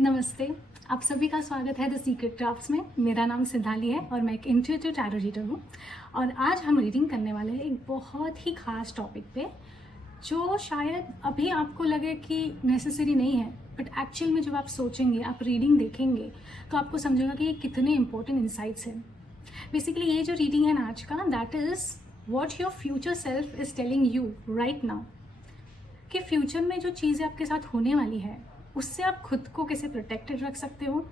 नमस्ते, आप सभी का स्वागत है द सीक्रेट क्राफ्ट्स में। मेरा नाम सिद्धाली है और मैं एक इंट्यूटिव टैरो रीडर हूँ। और आज हम रीडिंग करने वाले हैं एक बहुत ही खास टॉपिक पे, जो शायद अभी आपको लगे कि नेसेसरी नहीं है, बट एक्चुअल में जब आप सोचेंगे, आप रीडिंग देखेंगे तो आपको समझेगा कि ये कितने इंपॉर्टेंट इंसाइट्स हैं। बेसिकली ये जो रीडिंग है ना आज का, that is what your future self is telling you right now, कि फ्यूचर में जो चीज़ें आपके साथ होने वाली है उससे आप खुद को कैसे प्रोटेक्टेड रख सकते हो,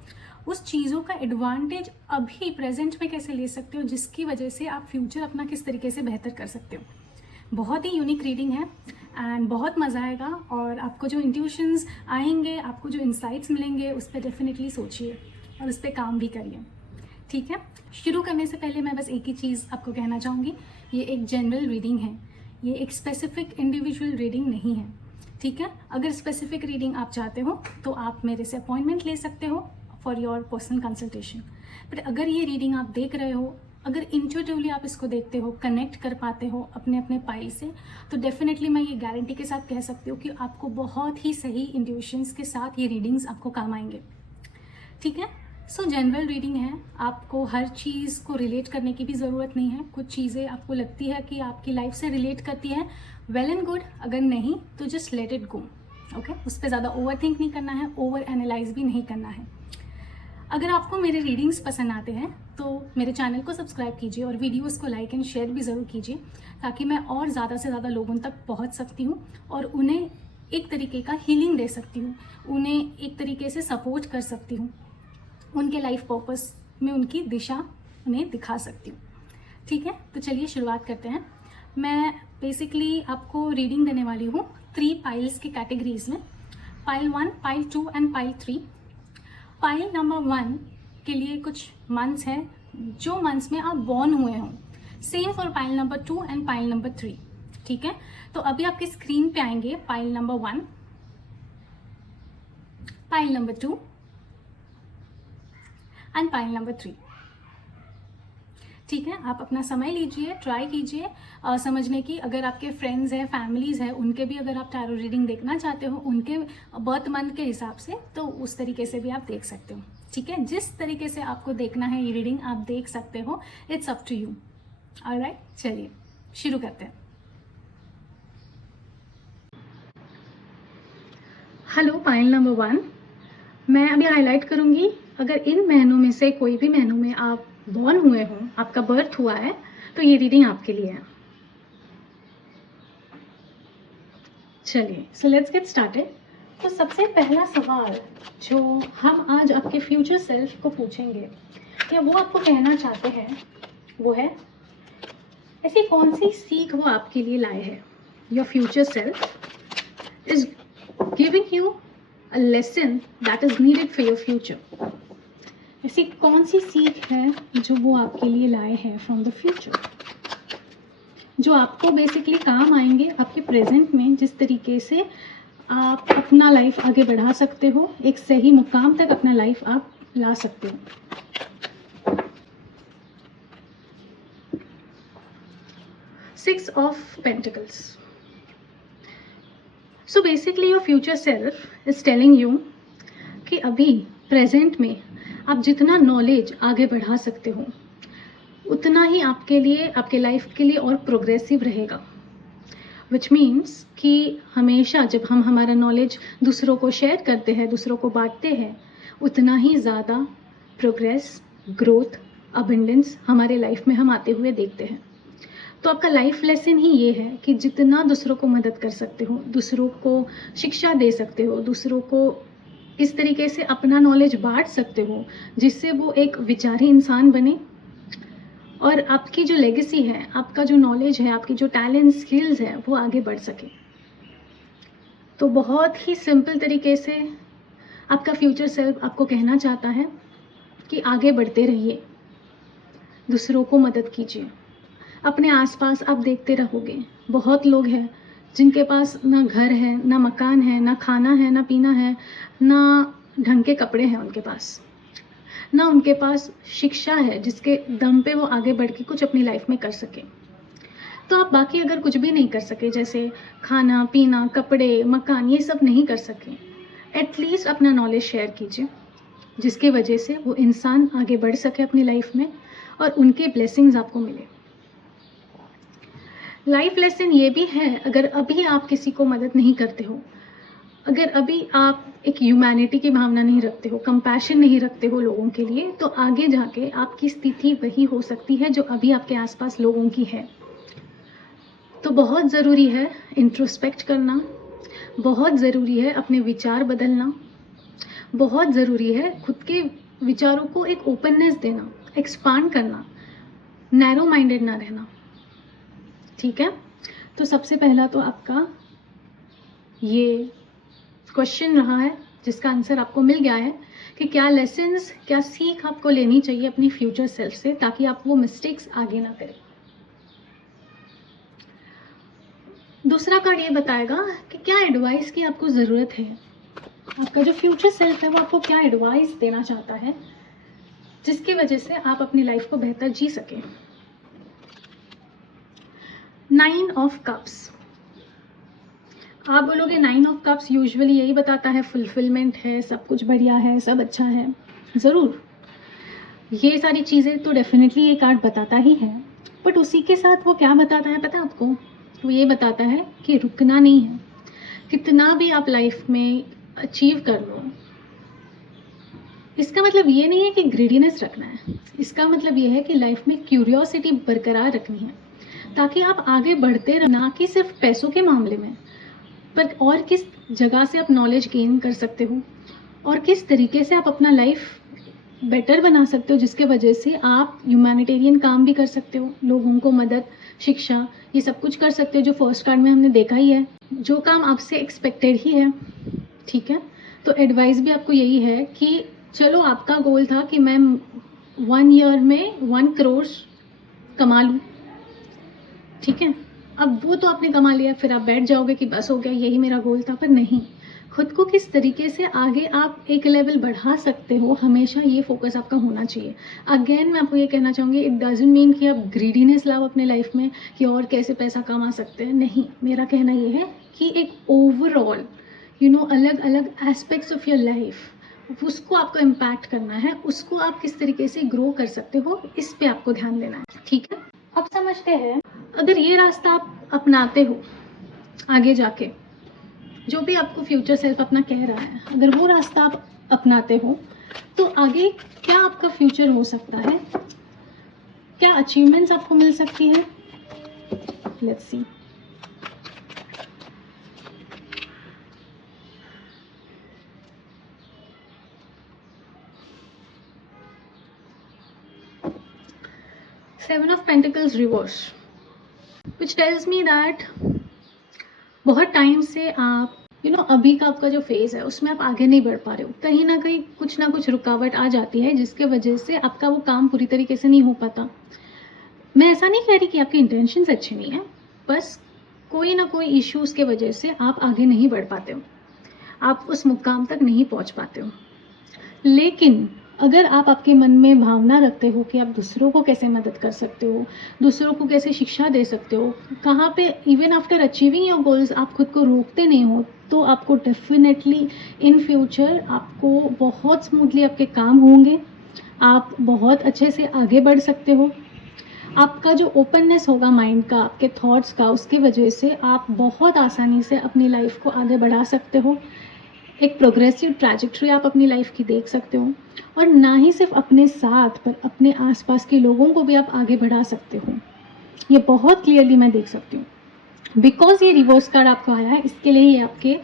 उस चीज़ों का एडवांटेज अभी प्रेजेंट में कैसे ले सकते हो, जिसकी वजह से आप फ्यूचर अपना किस तरीके से बेहतर कर सकते हो। बहुत ही यूनिक रीडिंग है एंड बहुत मज़ा आएगा। और आपको जो इंट्यूशंस आएंगे, आपको जो इंसाइट्स मिलेंगे, उस पर डेफिनेटली सोचिए और उस पर काम भी करिए। ठीक है, शुरू करने से पहले मैं बस एक ही चीज़ आपको कहना चाहूँगी, ये एक जनरल रीडिंग है, ये एक स्पेसिफिक इंडिविजुअल रीडिंग नहीं है। ठीक है, अगर स्पेसिफिक रीडिंग आप चाहते हो तो आप मेरे से अपॉइंटमेंट ले सकते हो for your personal consultation. But अगर ये रीडिंग आप देख रहे हो, अगर इंट्यूटिवली आप इसको देखते हो, कनेक्ट कर पाते हो अपने अपने पाइल से, तो डेफिनेटली मैं ये गारंटी के साथ कह सकती हूँ कि आपको बहुत ही सही इंट्यूशंस के साथ ये रीडिंग्स आपको काम आएंगे। ठीक है, सो जनरल रीडिंग है, आपको हर चीज़ को रिलेट करने की भी ज़रूरत नहीं है। कुछ चीज़ें आपको लगती है कि आपकी लाइफ से रिलेट करती है, वेल एंड गुड। अगर नहीं तो just let it go. Okay, उस पर ज़्यादा ओवर थिंक नहीं करना है, ओवर एनालाइज भी नहीं करना है। अगर आपको मेरे रीडिंग्स पसंद आते हैं तो मेरे चैनल को सब्सक्राइब कीजिए और वीडियोस को लाइक एंड शेयर भी ज़रूर कीजिए, ताकि मैं और ज़्यादा से ज़्यादा लोगों तक पहुंच सकती हूँ और उन्हें एक तरीके का हीलिंग दे सकती हूँ, उन्हें एक तरीके से सपोर्ट कर सकती हूँ, उनके लाइफ पर्पस में उनकी दिशा उन्हें दिखा सकती हूँ। ठीक है, तो चलिए शुरुआत करते हैं। मैं बेसिकली आपको रीडिंग देने वाली हूँ 3 पाइल्स की कैटेगरीज में, pile 1, pile 2 and pile 3। Pile number 1 के लिए कुछ मंथ्स हैं, जो मंथ्स में आप बॉर्न हुए हों। Same for pile number 2 and pile number 3। ठीक है, तो अभी आपके स्क्रीन पे आएंगे pile number 1, pile number 2 and pile number 3। ठीक है, आप अपना समय लीजिए, ट्राई कीजिए समझने की। अगर आपके फ्रेंड्स हैं, फैमिलीज़ हैं, उनके भी अगर आप टैरो रीडिंग देखना चाहते हो उनके बर्थ मंथ के हिसाब से, तो उस तरीके से भी आप देख सकते हो। ठीक है, जिस तरीके से आपको देखना है ये रीडिंग आप देख सकते हो, it's up to you. Alright, चलिए शुरू करते हैं। हेलो पाइल नंबर 1, मैं अभी हाईलाइट करूंगी, अगर इन महीनों में से कोई भी महीनों में आप बॉर्न हुए हो, आपका बर्थ हुआ है, तो ये रीडिंग आपके लिए है। चलिए, सो लेट्स गेट स्टार्टेड। तो सबसे पहला सवाल जो हम आज आपके फ्यूचर सेल्फ को पूछेंगे, या वो आपको कहना चाहते हैं, वो है ऐसी कौन सी सीख वो आपके लिए लाए हैं। Your future self is giving you a lesson that is needed for your future। ऐसी कौन सी सीख है जो वो आपके लिए लाए हैं फ्रॉम द फ्यूचर, जो आपको बेसिकली काम आएंगे आपके प्रेजेंट में, जिस तरीके से आप अपना लाइफ आगे बढ़ा सकते हो, एक सही मुकाम तक अपना लाइफ आप ला सकते हो। 6 of pentacles. So basically your future self is telling you कि अभी प्रेजेंट में आप जितना नॉलेज आगे बढ़ा सकते हो, उतना ही आपके लिए, आपके लाइफ के लिए और प्रोग्रेसिव रहेगा। विच मीन्स कि हमेशा जब हम हमारा नॉलेज दूसरों को शेयर करते हैं, दूसरों को बांटते हैं, उतना ही ज़्यादा प्रोग्रेस, ग्रोथ, अबंडेंस हमारे लाइफ में हम आते हुए देखते हैं। तो आपका लाइफ लेसन ही ये है कि जितना दूसरों को मदद कर सकते हो, दूसरों को शिक्षा दे सकते हो, दूसरों को इस तरीके से अपना नॉलेज बांट सकते हो जिससे वो एक विचारी इंसान बने और आपकी जो लेगेसी है, आपका जो नॉलेज है, आपकी जो टैलेंट, स्किल्स है, वो आगे बढ़ सके। तो बहुत ही सिंपल तरीके से आपका फ्यूचर सेल्फ आपको कहना चाहता है कि आगे बढ़ते रहिए, दूसरों को मदद कीजिए। अपने आसपास आप देखते रहोगे, बहुत लोग हैं जिनके पास ना घर है, ना मकान है, ना खाना है, ना पीना है, ना ढंग के कपड़े हैं उनके पास, ना उनके पास शिक्षा है जिसके दम पे वो आगे बढ़ के कुछ अपनी लाइफ में कर सके। तो आप बाकी अगर कुछ भी नहीं कर सके, जैसे खाना पीना, कपड़े, मकान, ये सब नहीं कर सके, एटलीस्ट अपना नॉलेज शेयर कीजिए, जिसके वजह से वो इंसान आगे बढ़ सके अपनी लाइफ में और उनके ब्लेसिंग्स आपको मिले। लाइफ लेसन ये भी है, अगर अभी आप किसी को मदद नहीं करते हो, अगर अभी आप एक ह्यूमैनिटी की भावना नहीं रखते हो, कंपैशन नहीं रखते हो लोगों के लिए, तो आगे जाके आपकी स्थिति वही हो सकती है जो अभी आपके आसपास लोगों की है। तो बहुत ज़रूरी है इंट्रोस्पेक्ट करना, बहुत ज़रूरी है अपने विचार बदलना, बहुत ज़रूरी है खुद के विचारों को एक ओपननेस देना, एक्सपांड करना, नैरो माइंडेड ना रहना। ठीक है, तो सबसे पहला तो आपका ये क्वेश्चन रहा है जिसका आंसर आपको मिल गया है कि क्या लेसन्स, क्या सीख आपको लेनी चाहिए अपनी फ्यूचर सेल्फ से, ताकि आप वो मिस्टेक्स आगे ना करें। दूसरा कार्ड ये बताएगा कि क्या एडवाइस की आपको ज़रूरत है, आपका जो फ्यूचर सेल्फ है वो आपको क्या एडवाइस देना चाहता है जिसकी वजह से आप अपनी लाइफ को बेहतर जी सकें। 9 ऑफ कप्स, आप बोलोगे 9 ऑफ कप्स यूजुअली यही बताता है फुलफिलमेंट है, सब कुछ बढ़िया है, सब अच्छा है। ज़रूर ये सारी चीज़ें तो डेफिनेटली ये कार्ड बताता ही है, बट उसी के साथ वो क्या बताता है पता है आपको? वो ये बताता है कि रुकना नहीं है, कितना भी आप लाइफ में अचीव कर लो, इसका मतलब ये नहीं है कि ग्रीडीनेस रखना है, इसका मतलब ये है कि लाइफ में क्यूरियोसिटी बरकरार रखनी है, ताकि आप आगे बढ़ते रहो, ना कि सिर्फ पैसों के मामले में, पर और किस जगह से आप नॉलेज गेन कर सकते हो और किस तरीके से आप अपना लाइफ बेटर बना सकते हो, जिसके वजह से आप ह्यूमैनिटेरियन काम भी कर सकते हो, लोगों को मदद, शिक्षा, ये सब कुछ कर सकते हो जो फर्स्ट कार्ड में हमने देखा ही है, जो काम आपसे एक्सपेक्टेड ही है। ठीक है, तो एडवाइस भी आपको यही है कि चलो आपका गोल था कि मैं 1 ईयर में 1 करोड़ कमा लूँ, ठीक है, अब वो तो आपने कमा लिया, फिर आप बैठ जाओगे कि बस हो गया, यही मेरा गोल था, पर नहीं, खुद को किस तरीके से आगे आप एक लेवल बढ़ा सकते हो, हमेशा ये फोकस आपका होना चाहिए। अगेन मैं आपको ये कहना चाहूँगी, इट डजंट मीन कि आप ग्रीडीनेस लाओ अपने लाइफ में कि और कैसे पैसा कमा सकते हैं, नहीं, मेरा कहना ये है कि एक ओवरऑल अलग अलग एस्पेक्ट्स ऑफ योर लाइफ, उसको आपको इम्पैक्ट करना है, उसको आप किस तरीके से ग्रो कर सकते हो, इस पे आपको ध्यान देना है। ठीक है, अब समझते हैं, अगर ये रास्ता आप अपनाते हो आगे जाके, जो भी आपको फ्यूचर सेल्फ अपना कह रहा है, अगर वो रास्ता आप अपनाते हो तो आगे क्या आपका फ्यूचर हो सकता है, क्या अचीवमेंट्स आपको मिल सकती है। Let's see, seven of pentacles reverse, which tells me that बहुत टाइम से आप अभी का आपका जो फेज़ है उसमें आप आगे नहीं बढ़ पा रहे हो, कहीं ना कहीं कुछ ना कुछ रुकावट आ जाती है जिसके वजह से आपका वो काम पूरी तरीके से नहीं हो पाता। मैं ऐसा नहीं कह रही कि आपके इंटेंशंस अच्छे नहीं हैं, बस कोई ना कोई इश्यूज़ के वजह से आप आगे नहीं बढ़ पाते हो, आप उस मुकाम तक नहीं पहुंच पाते हो। लेकिन अगर आप आपके मन में भावना रखते हो कि आप दूसरों को कैसे मदद कर सकते हो, दूसरों को कैसे शिक्षा दे सकते हो, कहाँ पे even after achieving your goals आप खुद को रोकते नहीं हो, तो आपको डेफिनेटली इन फ्यूचर आपको बहुत स्मूथली आपके काम होंगे, आप बहुत अच्छे से आगे बढ़ सकते हो। आपका जो ओपननेस होगा माइंड का, आपके थॉट्स का, उसकी वजह से आप बहुत आसानी से अपनी लाइफ को आगे बढ़ा सकते हो, एक प्रोग्रेसिव ट्रैजेक्टरी आप अपनी लाइफ की देख सकते हो, और ना ही सिर्फ अपने साथ पर अपने आसपास के लोगों को भी आप आगे बढ़ा सकते हो। ये बहुत क्लियरली मैं देख सकती हूँ, बिकॉज ये रिवर्स कार्ड आपको आया है, इसके लिए ये आपके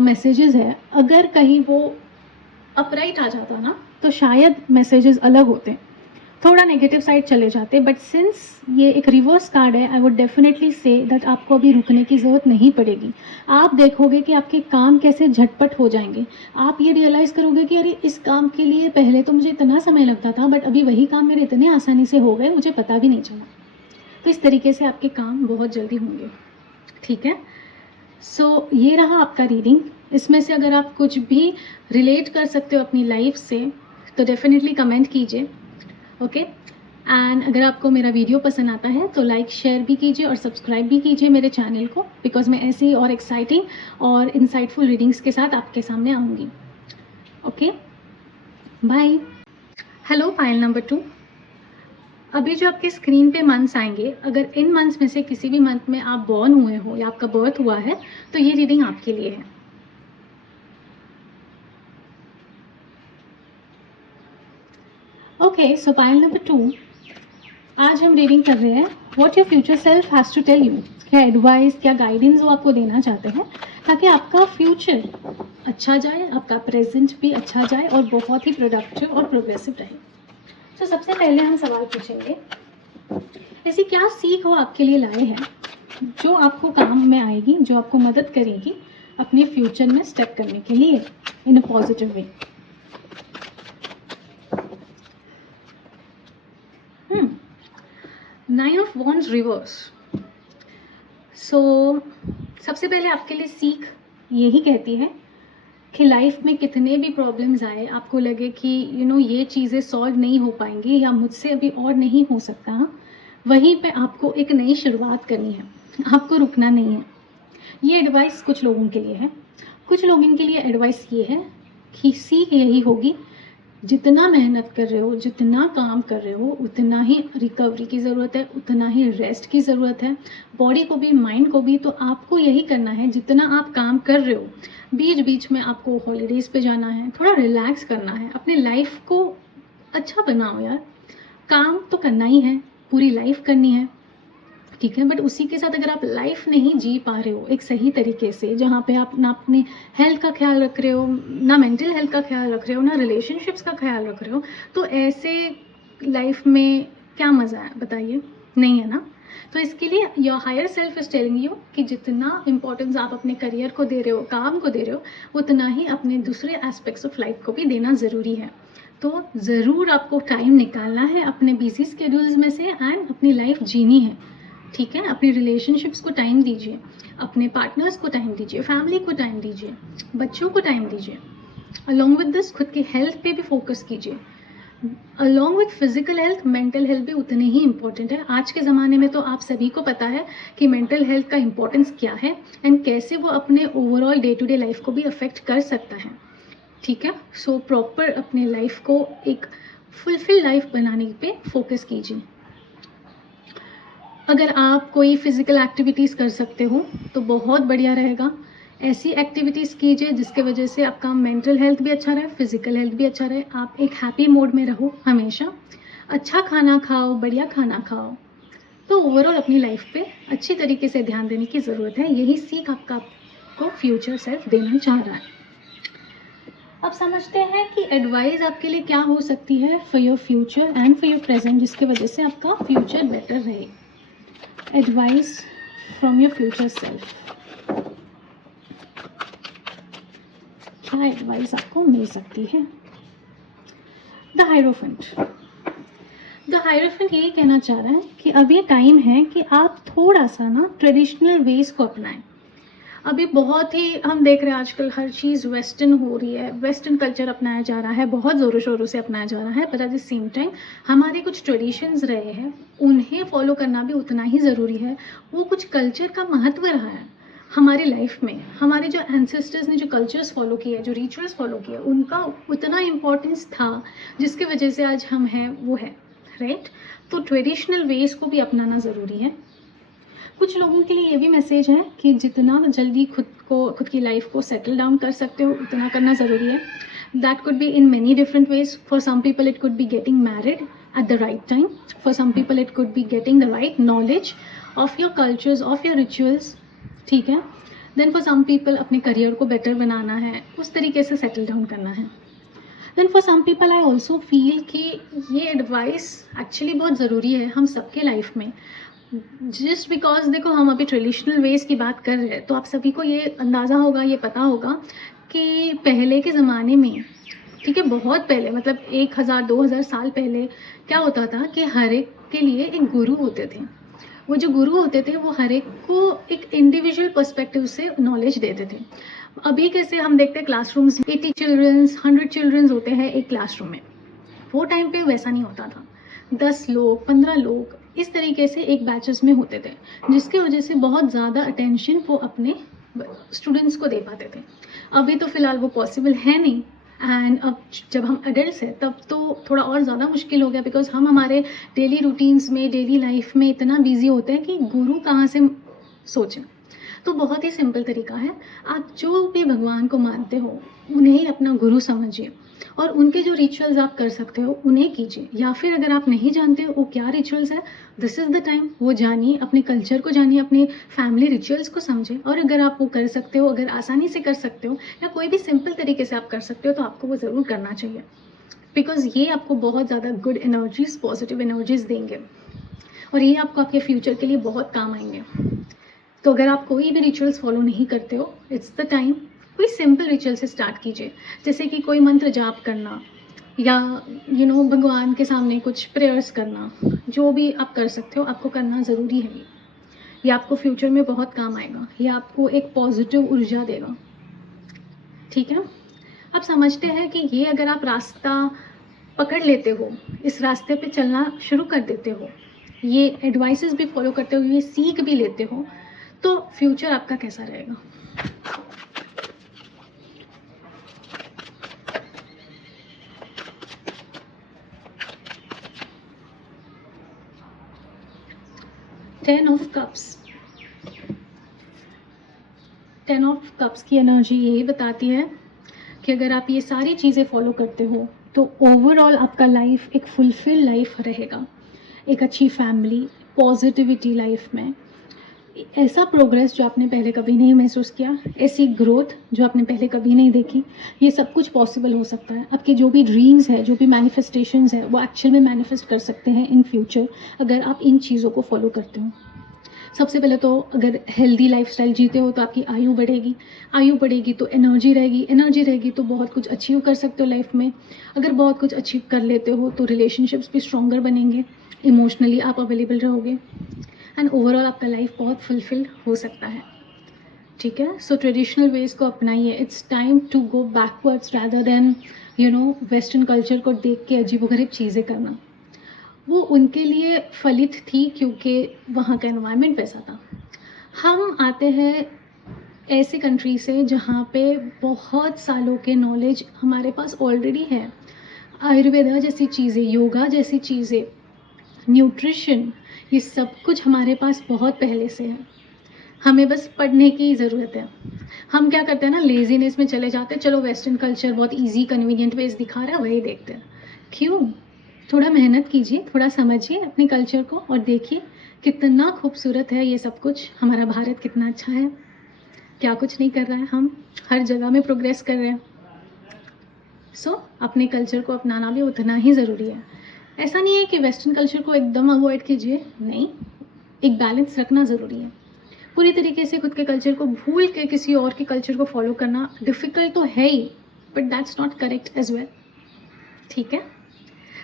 मैसेजेस है। अगर कहीं वो अपराइट आ जाता ना तो शायद मैसेजेस अलग होते, थोड़ा नेगेटिव साइड चले जाते, बट सिंस ये एक रिवर्स कार्ड है, I would definitely say that आपको अभी रुकने की ज़रूरत नहीं पड़ेगी। आप देखोगे कि आपके काम कैसे झटपट हो जाएंगे, आप ये रियलाइज़ करोगे कि अरे इस काम के लिए पहले तो मुझे इतना समय लगता था, बट अभी वही काम मेरे इतने आसानी से हो गए, मुझे पता भी नहीं चला। तो इस तरीके से आपके काम बहुत जल्दी होंगे। ठीक है, सो ये रहा आपका रीडिंग। इसमें से अगर आप कुछ भी रिलेट कर सकते हो अपनी लाइफ से तो डेफिनेटली कमेंट कीजिए। ओके, एंड अगर आपको मेरा वीडियो पसंद आता है तो लाइक शेयर भी कीजिए और सब्सक्राइब भी कीजिए मेरे चैनल को, बिकॉज मैं ऐसी और एक्साइटिंग और इंसाइटफुल रीडिंग्स के साथ आपके सामने आऊँगी। Okay, bye. Hello Payal number 2। अभी जो आपके स्क्रीन पे मंथ्स आएंगे, अगर इन मंथ्स में से किसी भी मंथ में आप बॉर्न हुए हो या आपका बर्थ हुआ है तो ये रीडिंग आपके लिए है। ओके, सो पायल नंबर 2, आज हम रीडिंग कर रहे हैं what your future self has to tell you. क्या एडवाइस, क्या गाइडेंस वो आपको देना चाहते हैं ताकि आपका फ्यूचर अच्छा जाए, आपका प्रेजेंट भी अच्छा जाए और बहुत ही प्रोडक्टिव और प्रोग्रेसिव रहे। तो सबसे पहले हम सवाल पूछेंगे, ऐसी क्या सीख वो आपके लिए लाए हैं जो आपको काम में आएगी, जो आपको मदद करेगी अपने फ्यूचर में स्टेप करने के लिए in a positive way. 9 of wands reverse. So सबसे पहले आपके लिए सीख यही कहती है कि लाइफ में कितने भी प्रॉब्लम्स आए, आपको लगे कि ये चीज़ें सॉल्व नहीं हो पाएंगी या मुझसे अभी और नहीं हो सकता, वहीं पे आपको एक नई शुरुआत करनी है, आपको रुकना नहीं है। ये एडवाइस कुछ लोगों के लिए है। कुछ लोगों के लिए एडवाइस ये है कि सीख यही होगी, जितना मेहनत कर रहे हो, जितना काम कर रहे हो, उतना ही रिकवरी की ज़रूरत है, उतना ही रेस्ट की ज़रूरत है, बॉडी को भी माइंड को भी। तो आपको यही करना है, जितना आप काम कर रहे हो बीच बीच में आपको हॉलीडेज़ पे जाना है, थोड़ा रिलैक्स करना है, अपने लाइफ को अच्छा बनाओ यार। काम तो करना ही है, पूरी लाइफ करनी है, ठीक है, बट उसी के साथ अगर आप लाइफ नहीं जी पा रहे हो एक सही तरीके से, जहाँ पे आप ना अपनी हेल्थ का ख्याल रख रहे हो, ना मेंटल हेल्थ का ख्याल रख रहे हो, ना रिलेशनशिप्स का ख्याल रख रहे हो, तो ऐसे लाइफ में क्या मज़ा है बताइए? नहीं है ना। तो इसके लिए your higher self is telling you कि जितना इंपॉर्टेंस आप अपने करियर को दे रहे हो, काम को दे रहे हो, उतना ही अपने दूसरे एस्पेक्ट्स ऑफ लाइफ को भी देना ज़रूरी है। तो ज़रूर आपको टाइम निकालना है अपने बिजी स्केड्यूल्स में से एंड अपनी लाइफ जीनी है, ठीक है। अपने रिलेशनशिप्स को टाइम दीजिए, अपने पार्टनर्स को टाइम दीजिए, फैमिली को टाइम दीजिए, बच्चों को टाइम दीजिए। अलॉन्ग विद दिस खुद की हेल्थ पे भी फोकस कीजिए। Along with physical health, mental health भी उतनी ही इंपॉर्टेंट है। आज के ज़माने में तो आप सभी को पता है कि मेंटल हेल्थ का इंपॉर्टेंस क्या है एंड कैसे वो अपने overall day to day life को भी अफेक्ट कर सकता है, ठीक है। सो प्रॉपर अपने लाइफ को एक फुलफिल लाइफ बनाने पे फोकस कीजिए। अगर आप कोई फिज़िकल एक्टिविटीज़ कर सकते हो तो बहुत बढ़िया रहेगा। ऐसी एक्टिविटीज़ कीजिए जिसके वजह से आपका मेंटल हेल्थ भी अच्छा रहे, फिज़िकल हेल्थ भी अच्छा रहे, आप एक हैप्पी मोड में रहो हमेशा। अच्छा खाना खाओ, बढ़िया खाना खाओ। तो ओवरऑल अपनी लाइफ पे अच्छी तरीके से ध्यान देने की ज़रूरत है। यही सीख आपको फ्यूचर सेल्फ देना चाह रहा है। अब समझते हैं कि एडवाइस आपके लिए क्या हो सकती है for your future and for your present, जिसके वजह से आपका फ्यूचर बेटर रहे। Advice from your future self, क्या एडवाइस आपको मिल सकती है? The hierophant. द हायरोफेंट यही कहना चाह रहा है कि अब ये टाइम है कि आप थोड़ा सा ना ट्रेडिशनल वेज को अपनाएं। अभी बहुत ही हम देख रहे हैं आजकल हर चीज़ वेस्टर्न हो रही है, वेस्टर्न कल्चर अपनाया जा रहा है, बहुत ज़ोरों शोरों से अपनाया जा रहा है, but at the same time हमारे कुछ ट्रेडिशंस रहे हैं, उन्हें फॉलो करना भी उतना ही ज़रूरी है। वो कुछ कल्चर का महत्व रहा है हमारी लाइफ में। हमारे जो एंसेस्टर्स ने जो कल्चर्स फॉलो किए, जो रिचुअल्स फॉलो किए, उनका उतना इम्पोर्टेंस था जिसकी वजह से आज हम हैं वो है, राइट। तो ट्रेडिशनल वेज को भी अपनाना ज़रूरी है। कुछ लोगों के लिए ये भी मैसेज है कि जितना जल्दी खुद की लाइफ को सेटल डाउन कर सकते हो उतना करना ज़रूरी है। That could be in many different ways. For some people it could be getting married at the right time, for some people it could be getting the right knowledge of your cultures, of your rituals, ठीक है। Then for some people अपने career को better बनाना है, उस तरीके से settle down करना है। Then for some people I also feel कि ये एडवाइस एक्चुअली बहुत ज़रूरी है हम सबके लाइफ में। जस्ट बिकॉज देखो हम अभी ट्रेडिशनल वेज की बात कर रहे हैं, तो आप सभी को ये अंदाज़ा होगा, ये पता होगा कि पहले के ज़माने में, ठीक है, बहुत पहले मतलब 1000-2000 साल पहले क्या होता था कि हर एक के लिए एक गुरु होते थे। वो जो गुरु होते थे वो हर एक को एक इंडिविजुअल पर्सपेक्टिव से नॉलेज देते थे। अभी कैसे हम देखते हैं क्लासरूम्स 80 चिल्ड्रंस 100 चिल्ड्रंस होते हैं एक क्लासरूम में, वो टाइम पे वैसा नहीं होता था। 10 लोग, 15 लोग इस तरीके से एक बैचेस में होते थे, जिसकी वजह से बहुत ज़्यादा अटेंशन वो अपने स्टूडेंट्स को दे पाते थे। अभी तो फ़िलहाल वो पॉसिबल है नहीं, एंड अब जब हम एडल्ट्स हैं तब तो थोड़ा और ज़्यादा मुश्किल हो गया, बिकॉज हम हमारे डेली रूटीन्स में, डेली लाइफ में इतना बिजी होते हैं कि गुरु कहाँ से सोचें। तो बहुत ही सिंपल तरीका है, आप जो भी भगवान को मानते हो उन्हें ही अपना गुरु समझिए, और उनके जो रिचुअल्स आप कर सकते हो उन्हें कीजिए। या फिर अगर आप नहीं जानते हो वो क्या रिचुअल्स है, दिस इज़ द टाइम, वो जानिए, अपने कल्चर को जानिए, अपने फैमिली रिचुअल्स को समझें। और अगर आप वो कर सकते हो, अगर आसानी से कर सकते हो, या कोई भी सिंपल तरीके से आप कर सकते हो, तो आपको वो ज़रूर करना चाहिए, बिकॉज ये आपको बहुत ज़्यादा गुड एनर्जीज, पॉजिटिव एनर्जीज देंगे, और ये आपको आपके फ्यूचर के लिए बहुत काम आएंगे। तो अगर आप कोई भी रिचुअल्स फॉलो नहीं करते हो, इट्स द टाइम कोई सिंपल रिचुअल से स्टार्ट कीजिए, जैसे कि कोई मंत्र जाप करना, या भगवान के सामने कुछ प्रेयर्स करना। जो भी आप कर सकते हो आपको करना ज़रूरी है। ये आपको फ्यूचर में बहुत काम आएगा, ये आपको एक पॉजिटिव ऊर्जा देगा। ठीक है, आप समझते हैं कि ये अगर आप रास्ता पकड़ लेते हो, इस रास्ते पे चलना शुरू कर देते हो, ये एडवाइसेस भी फॉलो करते हो, ये सीख भी लेते हो, तो फ्यूचर आपका कैसा रहेगा। टेन ऑफ कप्स की एनर्जी यही बताती है कि अगर आप ये सारी चीज़ें फॉलो करते हो तो ओवरऑल आपका लाइफ एक फुलफिल लाइफ रहेगा, एक अच्छी फैमिली, पॉजिटिविटी लाइफ में, ऐसा प्रोग्रेस जो आपने पहले कभी नहीं महसूस किया, ऐसी ग्रोथ जो आपने पहले कभी नहीं देखी, ये सब कुछ पॉसिबल हो सकता है। आपके जो भी ड्रीम्स है, जो भी मैनिफेस्टेशंस है, वो एक्चुअल में मैनिफेस्ट कर सकते हैं इन फ्यूचर, अगर आप इन चीज़ों को फॉलो करते हो। सबसे पहले तो अगर हेल्दी लाइफस्टाइल जीते हो तो आपकी आयु बढ़ेगी तो एनर्जी रहेगी तो बहुत कुछ अचीव कर सकते हो लाइफ में। अगर बहुत कुछ अचीव कर लेते हो तो रिलेशनशिप्स भी स्ट्रॉन्गर बनेंगे, इमोशनली आप अवेलेबल रहोगे, एंड ओवरऑल आपका लाइफ बहुत फुलफिल हो सकता है। ठीक है, सो ट्रेडिशनल वेज को अपनाइए। It's time to go backwards rather than western culture को देख के अजीबोगरीब चीज़ें करना। वो उनके लिए फलित थी क्योंकि वहाँ का एनवायरनमेंट वैसा था। हम आते हैं ऐसे कंट्री से जहाँ पे बहुत सालों के नॉलेज हमारे पास ऑलरेडी है, आयुर्वेदा जैसी चीज़ें, योगा जैसी चीज़ें, न्यूट्रिशन, ये सब कुछ हमारे पास बहुत पहले से है। हमें बस पढ़ने की ज़रूरत है। हम क्या करते हैं ना, लेजीनेस में चले जाते हैं, चलो वेस्टर्न कल्चर बहुत इजी कन्वीनियंट वेज दिखा रहा है, वही देखते हैं। क्यों? थोड़ा मेहनत कीजिए, थोड़ा समझिए अपने कल्चर को, और देखिए कितना खूबसूरत है ये सब कुछ। हमारा भारत कितना अच्छा है, क्या कुछ नहीं कर रहा है, हम हर जगह में प्रोग्रेस कर रहे हैं। सो अपने कल्चर को अपनाना भी उतना ही ज़रूरी है। ऐसा नहीं है कि वेस्टर्न कल्चर को एकदम अवॉइड कीजिए, नहीं, एक बैलेंस रखना ज़रूरी है। पूरी तरीके से खुद के कल्चर को भूल के किसी और के कल्चर को फॉलो करना डिफ़िकल्ट तो है ही, but that's not correct as well. ठीक है,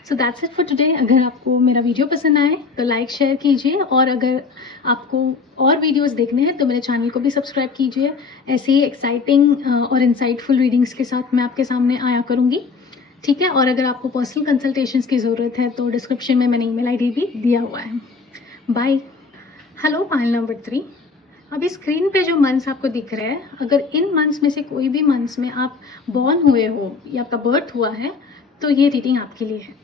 so that's it for today. अगर आपको मेरा वीडियो पसंद आए तो लाइक शेयर कीजिए, और अगर आपको और वीडियोस देखने हैं तो मेरे चैनल को भी सब्सक्राइब कीजिए। ऐसे ही एक्साइटिंग और इंसाइटफुल रीडिंग्स के साथ मैं आपके सामने आया करूँगी। ठीक है, और अगर आपको पर्सनल कंसल्टेशंस की ज़रूरत है तो डिस्क्रिप्शन में मैंने ईमेल आईडी भी दिया हुआ है। बाय। Hello, pile number 3। अभी स्क्रीन पे जो मंथ्स आपको दिख रहे हैं, अगर इन मंथ्स में से कोई भी मंथ्स में आप बॉर्न हुए हो या आपका बर्थ हुआ है तो ये रीडिंग आपके लिए है।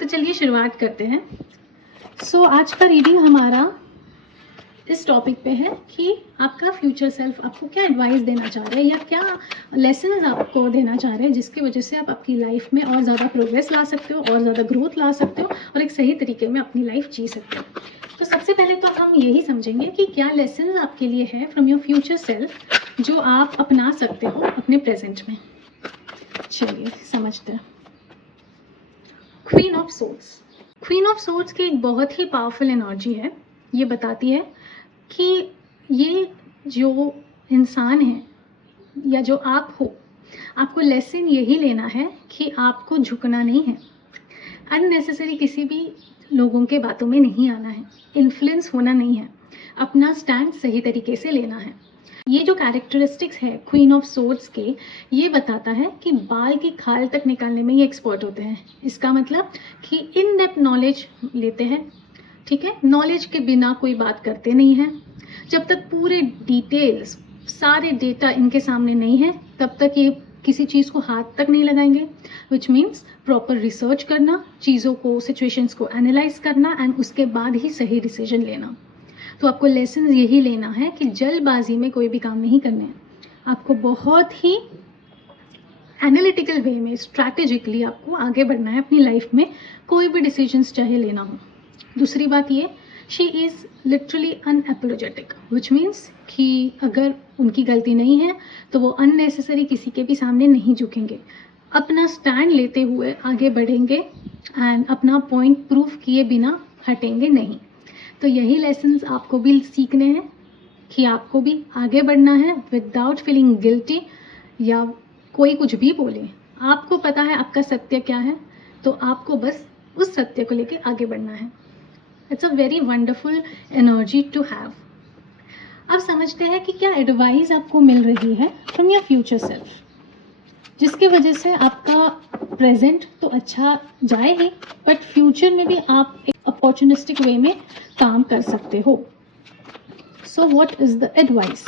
तो चलिए शुरुआत करते हैं। सो आज का रीडिंग हमारा इस टॉपिक पे है कि आपका फ्यूचर सेल्फ आपको क्या एडवाइस देना चाह रहा है, या क्या लेसन्स आपको देना चाह रहे हैं, जिसकी वजह से आप आपकी लाइफ में और ज़्यादा प्रोग्रेस ला सकते हो, और ज़्यादा ग्रोथ ला सकते हो, और एक सही तरीके में अपनी लाइफ जी सकते हो। तो सबसे पहले तो हम यही समझेंगे कि क्या लेसन्स आपके लिए है फ्रॉम योर फ्यूचर सेल्फ, जो आप अपना सकते हो अपने प्रेजेंट में। चलिए समझते हैं। क्वीन ऑफ सोर्ड्स की एक बहुत ही पावरफुल एनर्जी है। ये बताती है कि ये जो इंसान है या जो आप हो, आपको लेसन यही लेना है कि आपको झुकना नहीं है, अननेसेसरी किसी भी लोगों के बातों में नहीं आना है, इन्फ्लुएंस होना नहीं है, अपना स्टैंड सही तरीके से लेना है। ये जो कैरेक्टरिस्टिक्स है क्वीन ऑफ सोर्ड्स के, ये बताता है कि बाल की खाल तक निकालने में ये एक्सपर्ट होते हैं। इसका मतलब कि इन डेप्थ नॉलेज लेते हैं, ठीक है। नॉलेज के बिना कोई बात करते नहीं हैं। जब तक पूरे डिटेल्स, सारे डेटा इनके सामने नहीं है, तब तक ये किसी चीज़ को हाथ तक नहीं लगाएंगे। विच मीन्स प्रॉपर रिसर्च करना, चीज़ों को, सिचुएशंस को एनालाइज करना एंड उसके बाद ही सही डिसीजन लेना। तो आपको लेसन यही लेना है कि जल्दबाजी में कोई भी काम नहीं करने हैं। आपको बहुत ही एनालिटिकल वे में, स्ट्रैटेजिकली आपको आगे बढ़ना है अपनी लाइफ में, कोई भी डिसीजंस चाहे लेना हो। दूसरी बात ये, she is literally unapologetic, which means कि अगर उनकी गलती नहीं है तो वो अननेसेसरी किसी के भी सामने नहीं झुकेंगे, अपना स्टैंड लेते हुए आगे बढ़ेंगे एंड अपना पॉइंट प्रूव किए बिना हटेंगे नहीं। तो यही लेसन्स आपको भी सीखने हैं कि आपको भी आगे बढ़ना है विदाउट फीलिंग गिल्टी, या कोई कुछ भी बोले, आपको पता है आपका सत्य क्या है, तो आपको बस उस सत्य को लेके आगे बढ़ना है। It's a very wonderful energy to have. अब समझते हैं कि क्या एडवाइस आपको मिल रही है फ्रॉम योर फ्यूचर सेल्फ, जिसके वजह से आपका प्रेजेंट तो अच्छा जाए ही, बट फ्यूचर में भी आप एक अपॉर्चुनिस्टिक वे में काम कर सकते हो। So what is the advice?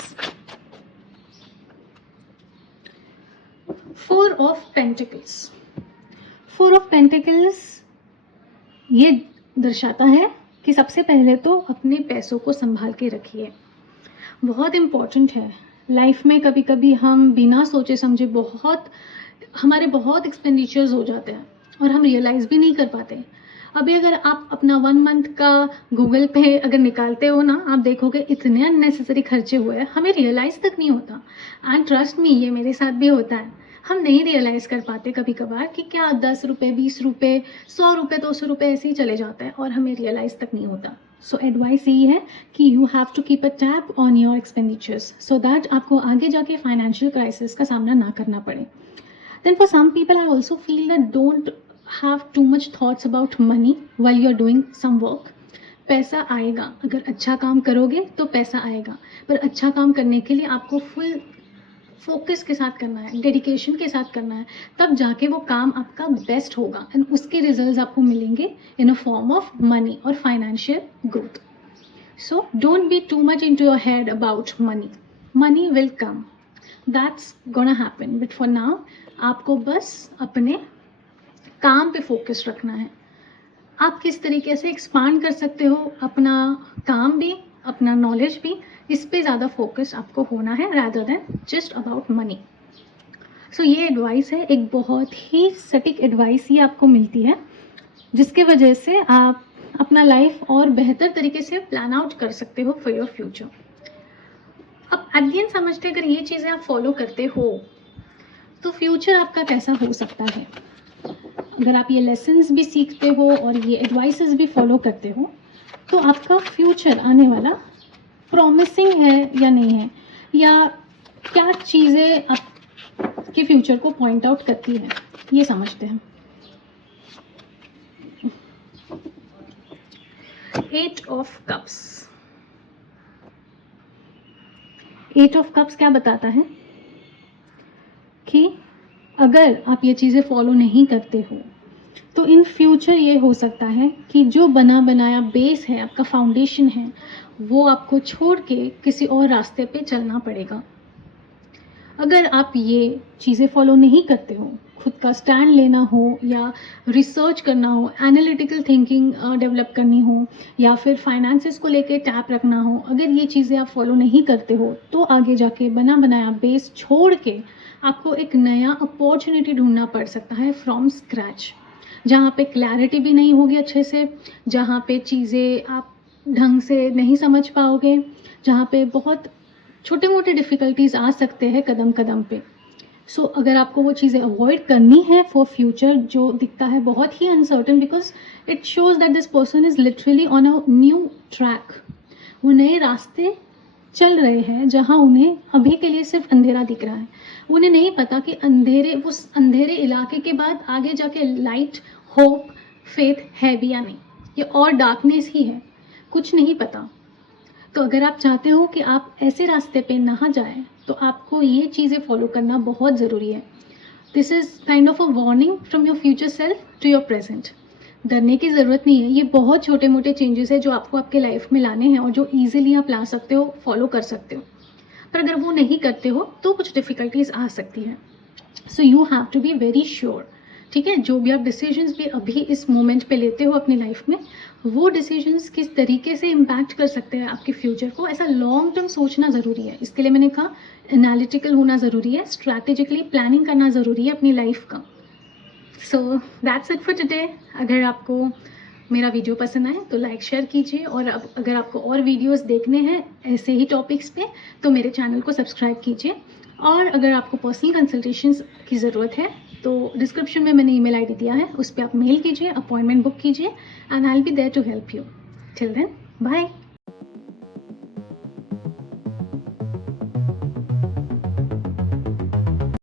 Four of pentacles. Four of pentacles ये दर्शाता है कि सबसे पहले तो अपने पैसों को संभाल के रखिए। बहुत इम्पॉर्टेंट है। लाइफ में कभी कभी हम बिना सोचे समझे हमारे बहुत एक्सपेंडिचर्स हो जाते हैं और हम रियलाइज़ भी नहीं कर पाते। अभी अगर आप अपना 1 मंथ का गूगल पे अगर निकालते हो ना, आप देखोगे इतने अननेसेसरी खर्चे हुए हैं, हमें रियलाइज़ तक नहीं होता। एंड ट्रस्ट मी, ये मेरे साथ भी होता है। हम नहीं रियलाइज़ कर पाते कभी कभार कि क्या 10 रुपये, 20 रुपये, 100 रुपये, 200 रुपये ऐसे ही चले जाते हैं और हमें रियलाइज़ तक नहीं होता। सो एडवाइस यही है कि you have to keep a tap on your expenditures so that आपको आगे जाके फाइनेंशियल क्राइसिस का सामना ना करना पड़े। Then for some people, I also feel that don't have too much thoughts about money while you're doing some work. पैसा आएगा, अगर अच्छा काम करोगे तो पैसा आएगा, पर अच्छा काम करने के लिए आपको फुल फोकस के साथ करना है, डेडिकेशन के साथ करना है, तब जाके वो काम आपका बेस्ट होगा एंड उसके रिजल्ट्स आपको मिलेंगे इन अ फॉर्म ऑफ मनी और financial growth. So don't be too much into your head about money. Money will come, that's gonna happen, but for now आपको बस अपने काम पे फोकस रखना है। आप किस तरीके से एक्सपांड कर सकते हो अपना काम भी, अपना नॉलेज भी, इस पे ज़्यादा फोकस आपको होना है rather than just about money. So ये एडवाइस है, एक बहुत ही सटीक एडवाइस ये आपको मिलती है, जिसके वजह से आप अपना लाइफ और बेहतर तरीके से प्लान आउट कर सकते हो फॉर योर फ्यूचर। अब एट द एंड समझते हैं, अगर ये चीज़ें आप फॉलो करते हो तो फ्यूचर आपका कैसा हो सकता है। अगर आप ये लेसन्स भी सीखते हो और ये एडवाइसेस भी फॉलो करते हो, तो आपका फ्यूचर आने वाला प्रॉमिसिंग है या नहीं है, या क्या चीज़ें आपके फ्यूचर को पॉइंट आउट करती हैं, ये समझते हैं। 8 ऑफ कप्स। 8 ऑफ कप्स क्या बताता है कि अगर आप ये चीज़ें फॉलो नहीं करते हो तो इन फ्यूचर ये हो सकता है कि जो बना बनाया बेस है, आपका फाउंडेशन है, वो आपको छोड़ के किसी और रास्ते पे चलना पड़ेगा। अगर आप ये चीज़ें फॉलो नहीं करते हो, खुद का स्टैंड लेना हो या रिसर्च करना हो, एनालिटिकल थिंकिंग डेवलप करनी हो, या फिर फाइनेंसेस को लेके टैप रखना हो, अगर ये चीज़ें आप फॉलो नहीं करते हो तो आगे जाके बना बनाया बेस छोड़ के आपको एक नया अपॉर्चुनिटी ढूंढना पड़ सकता है फ्रॉम स्क्रैच, जहाँ पे क्लैरिटी भी नहीं होगी अच्छे से, जहाँ पे चीज़ें आप ढंग से नहीं समझ पाओगे, जहाँ पे बहुत छोटे मोटे डिफ़िकल्टीज आ सकते हैं कदम कदम पे। सो अगर आपको वो चीज़ें अवॉइड करनी है फॉर फ्यूचर, जो दिखता है बहुत ही uncertain, because it shows that this person is literally on a new track. वो नए रास्ते चल रहे हैं जहाँ उन्हें अभी के लिए सिर्फ अंधेरा दिख रहा है। उन्हें नहीं पता कि उस अंधेरे इलाके के बाद आगे जाके लाइट, होप, फेथ है भी या नहीं, ये और डार्कनेस ही है, कुछ नहीं पता। तो अगर आप चाहते हो कि आप ऐसे रास्ते पे ना जाएं, तो आपको ये चीज़ें फॉलो करना बहुत ज़रूरी है। This is kind of a warning from your future self to your present. डरने की ज़रूरत नहीं है, ये बहुत छोटे मोटे चेंजेस है जो आपको आपके लाइफ में लाने हैं और जो ईजिली आप ला सकते हो, फॉलो कर सकते हो। पर अगर वो नहीं करते हो तो कुछ डिफ़िकल्टीज आ सकती हैं। So you have to be very sure, ठीक है। जो भी आप डिसीजंस भी अभी इस मोमेंट पे लेते हो अपनी लाइफ में, वो डिसीजंस किस तरीके से इम्पैक्ट कर सकते हैं आपके फ्यूचर को, ऐसा लॉन्ग टर्म सोचना ज़रूरी है। इसके लिए मैंने कहा एनालिटिकल होना ज़रूरी है, स्ट्रैटेजिकली प्लानिंग करना ज़रूरी है अपनी लाइफ का। सो दैट्स इट फॉर टुडे। अगर आपको मेरा वीडियो पसंद आए तो लाइक शेयर कीजिए, और अब अगर आपको और वीडियोस देखने हैं ऐसे ही टॉपिक्स पे तो मेरे चैनल को सब्सक्राइब कीजिए। और अगर आपको पर्सनल कंसल्टेशंस की ज़रूरत है तो डिस्क्रिप्शन में मैंने ईमेल आईडी दिया है, उस पर आप मेल कीजिए, अपॉइंटमेंट बुक कीजिए, and I will be there to help you. Till then, bye.